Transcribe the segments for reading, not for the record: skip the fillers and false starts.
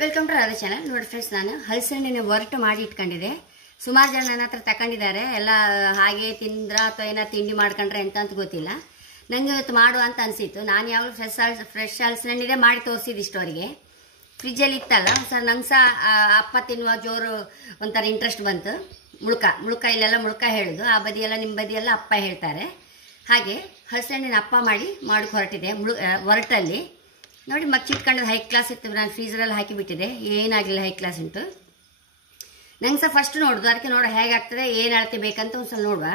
Welcome to Radha channel. ನೋಡಿ friends, ನಾನು ಹಲಸಣ್ಣಿನ ಒರಟು ಮಾಡಿ ಇಟ್ಕೊಂಡಿದ್ದೆ. ಸುಮಾರು ಜನ ನನ್ನ ಹತ್ರ ತಗೊಂಡಿದ್ದಾರೆ. ಎಲ್ಲ ಹಾಗೆ ತಿಂದ್ರ ಅಥವಾ ಏನೋ ತಿಂಡಿ ಮಾಡ್ಕೊಂಡ್ರೆ ಅಂತ ಗೊತ್ತಿಲ್ಲ. ನಂಗೆ ಇವತ್ತು ಮಾಡುವ ಅಂತ ಅನಿಸಿತ್ತು. ನಾನು ಯಾವಾಗಲೂ ಫ್ರೆಶ್ ಹಲಸಣ್ಣಿದೆ ಮಾಡಿ ತೋರಿಸಿದ್ದು ಇಷ್ಟವರೆಗೆ. ಫ್ರಿಜ್ಜಲ್ಲಿ ಇತ್ತಲ್ಲ, ಸರ್ ನಂಗೆ ಸಹ ಅಪ್ಪ ತಿನ್ನುವ ಜೋರು ಒಂಥರ ಇಂಟ್ರೆಸ್ಟ್ ಬಂತು. ಮುಳುಕ ಇಲ್ಲೆಲ್ಲ ಮುಳುಕ ಹೇಳೋದು, ಆ ಬದಿಯೆಲ್ಲ ನಿಮ್ಮ ಬದಿಯೆಲ್ಲ ಅಪ್ಪ ಹೇಳ್ತಾರೆ. ಹಾಗೆ ಹಲಸಣ್ಣಿನ ಅಪ್ಪ ಮಾಡಿ ಹೊರಟಿದೆ ಒರಟಲ್ಲಿ. ನೋಡಿ ಮಚ್ಚಿಟ್ಕೊಂಡು ಹೈ ಕ್ಲಾಸ್ ಇತ್ತು. ನಾನು ಫ್ರೀಸರಲ್ಲಿ ಹಾಕಿಬಿಟ್ಟಿದೆ, ಏನಾಗಲಿಲ್ಲ, ಹೈ ಕ್ಲಾಸ್ ಉಂಟು. ನಂಗೆ ಸಹ ಫಸ್ಟ್ ನೋಡುದು, ಅದಕ್ಕೆ ನೋಡೋ ಹೇಗಾಗ್ತದೆ, ಏನು ಅಳತೆ ಬೇಕಂತ ಒಂದು ಸಲ ನೋಡುವ.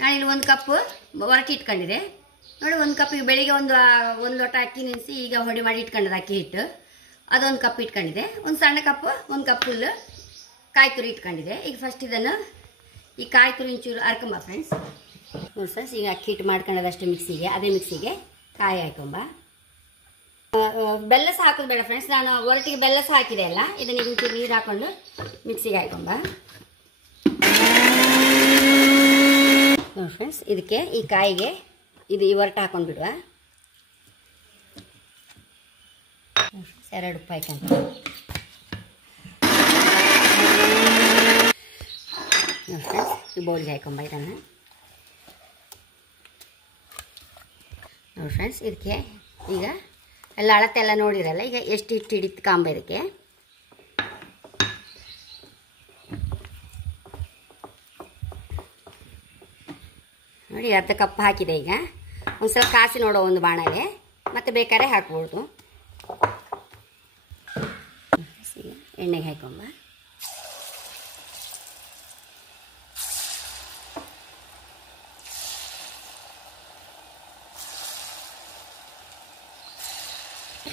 ನಾನಿಲ್ಲಿ 1 ಕಪ್ಪು ಒರಟಿ ಇಟ್ಕೊಂಡಿದೆ. ನೋಡಿ 1 ಕಪ್ಪಿಗೆ ಬೆಳಿಗ್ಗೆ ಒಂದು ಲೋಟ ಅಕ್ಕಿ ನೆನೆಸಿ ಈಗ ಹೊಡಿ ಮಾಡಿ ಇಟ್ಕೊಂಡಿದ್ದೆ ಅಕ್ಕಿ ಹಿಟ್ಟು. ಅದೊಂದು ಕಪ್ ಇಟ್ಕೊಂಡಿದೆ. ಒಂದು ಸಣ್ಣ ಕಪ್ಪು 1 ಕಪ್ ಫುಲ್ ಕಾಯಿ ತುರಿ ಇಟ್ಕೊಂಡಿದೆ. ಈಗ ಫಸ್ಟ್ ಇದನ್ನು ಈ ಕಾಯಿ ತುರಿ ಇಂಚೂರು ಅರ್ಕೊಂಬ ಫ್ರೆಂಡ್ಸ್. ನೋಡಿ ಫ್ರೆಂಡ್ಸ್, ಈಗ ಅಕ್ಕಿ ಹಿಟ್ಟು ಮಾಡ್ಕೊಳ್ಳೋದಷ್ಟು ಮಿಕ್ಸಿಗೆ, ಅದೇ ಮಿಕ್ಸಿಗೆ ಕಾಯಿ ಹಾಕೊಂಬ. ಬೆಲ್ಲ ಸಹ ಹಾಕೋದು ಬೇಡ ಫ್ರೆಂಡ್ಸ್, ನಾನು ಒರಟಿಗೆ ಬೆಲ್ಲ ಸಹ ಹಾಕಿದೆ ಅಲ್ಲ. ಇದನ್ನ ಈಗ ನೀರು ಹಾಕೊಂಡು ಮಿಕ್ಸಿಗೆ ಹಾಕೊಂಬ. ನೋಡಿ ಫ್ರೆಂಡ್ಸ್, ಇದಕ್ಕೆ ಈ ಕಾಯಿಗೆ ಈ ಒರಟು ಹಾಕೊಂಡು ಬಿಡುವ. 2 ಉಪ್ಪು ಹಾಕಂತ. ನೋಡಿ ಫ್ರೆಂಡ್ಸ್, ಈ ಬೌಲ್ಗೆ ಹಾಕೊಂಬ ಇದನ್ನು. ನೋಡಿ ಫ್ರೆಂಡ್ಸ್, ಇದಕ್ಕೆ ಈಗ ಎಲ್ಲ ಅಳತೆ ಎಲ್ಲ ನೋಡಿರಲ್ಲ. ಈಗ ಎಷ್ಟು ಹಿಟ್ಟು ಹಿಡಿತು ಕಾಂಬ ಇದಕ್ಕೆ. ನೋಡಿ 1/2 ಕಪ್ ಹಾಕಿದೆ. ಈಗ ಒಂದ್ಸಲ ಕಾಸಿ ನೋಡೋ ಒಂದು ಬಾಣಲೆ, ಮತ್ತೆ ಬೇಕಾದ್ರೆ ಹಾಕ್ಬೋದು. ಈಗ ಎಣ್ಣೆಗೆ ಹಾಕೊಂಬ.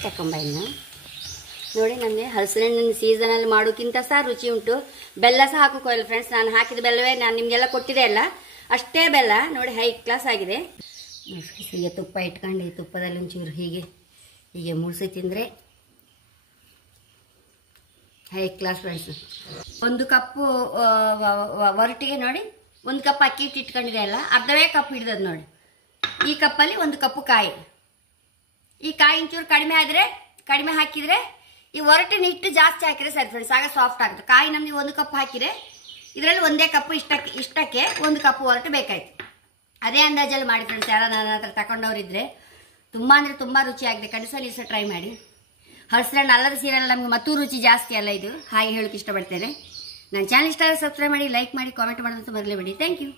ತಕೊಂಬ ಇನ್ನು. ನೋಡಿ, ನಮಗೆ ಹಲಸಿನ ಸೀಸನಲ್ಲಿ ಮಾಡೋಕ್ಕಿಂತ ಸಹ ರುಚಿ ಉಂಟು. ಬೆಲ್ಲ ಸಹ ಹಾಕೋಲ್ಲ ಫ್ರೆಂಡ್ಸ್. ನಾನು ಹಾಕಿದ ಬೆಲ್ಲವೇ ನಾನು ನಿಮಗೆಲ್ಲ ಕೊಟ್ಟಿದೆ ಅಲ್ಲ, ಅಷ್ಟೇ ಬೆಲ್ಲ. ನೋಡಿ ಹೈ ಕ್ಲಾಸ್ ಆಗಿದೆ. ಹೀಗೆ ತುಪ್ಪ ಇಟ್ಕೊಂಡು ಈ ತುಪ್ಪದಲ್ಲಿ ಒಂಚೂರು ಹೀಗೆ ಮುಳ್ಸಿ ತಿಂದರೆ ಹೈ ಕ್ಲಾಸ್ ಫ್ರೆಂಡ್ಸ್. 1 ಕಪ್ಪು ಒರಟಿಗೆ ನೋಡಿ 1 ಕಪ್ ಅಕ್ಕಿ ಹಿಟ್ಟು ಇಟ್ಕೊಂಡಿದೆ ಅಲ್ಲ, ಅರ್ಧವೇ ಕಪ್ ಹಿಡ್ದದ್ದು ನೋಡಿ. ಈ ಕಪ್ಪಲ್ಲಿ 1 ಕಪ್ಪು ಕಾಯಿ. ಈ ಕಾಯಿ ಇಂಚೂರು ಕಡಿಮೆ ಹಾಕಿದ್ರೆ, ಈ ಒರಟಿನ ಹಿಟ್ಟು ಜಾಸ್ತಿ ಹಾಕಿದ್ರೆ ಸರಿ ಫ್ರೆಂಡ್ಸ್, ಆಗ ಸಾಫ್ಟ್ ಆಗುತ್ತೆ. ಕಾಯಿ ನಮ್ಗೆ 1 ಕಪ್ ಹಾಕಿದ್ರೆ ಇದರಲ್ಲಿ 1 ಕಪ್ ಇಷ್ಟಕ್ಕೆ 1 ಕಪ್ ಒರಟು ಬೇಕಾಯ್ತು. ಅದೇ ಅಂದಾಜಲ್ಲಿ ಮಾಡಿ ಫ್ರೆಂಡ್ಸ್. ಯಾರು ನನ್ನ ಹತ್ರ ತಗೊಂಡವ್ರಿದ್ರೆ ತುಂಬ ಅಂದರೆ ತುಂಬ ರುಚಿಯಾಗಿದೆ. ಕನಸಲ್ಲಿ ಸಹ ಟ್ರೈ ಮಾಡಿ. ಹಲಸಣ್ಣ ಅಲ್ಲದ ಸೀರಿಯಲ್ ನಮ್ಗೆ ಮತ್ತೂ ರುಚಿ ಜಾಸ್ತಿ ಅಲ್ಲ ಇದು, ಹಾಗೆ ಹೇಳೋಕೆ ಇಷ್ಟಪಡ್ತೇನೆ. ನನ್ನ ಚಾನಲ್ ಇಷ್ಟ ಆದರೆ ಸಬ್ಸ್ಕ್ರೈಬ್ ಮಾಡಿ, ಲೈಕ್ ಮಾಡಿ, ಕಾಮೆಂಟ್ ಮಾಡೋದಂತೂ ಮರಲೇಬೇಡಿ. Thank you.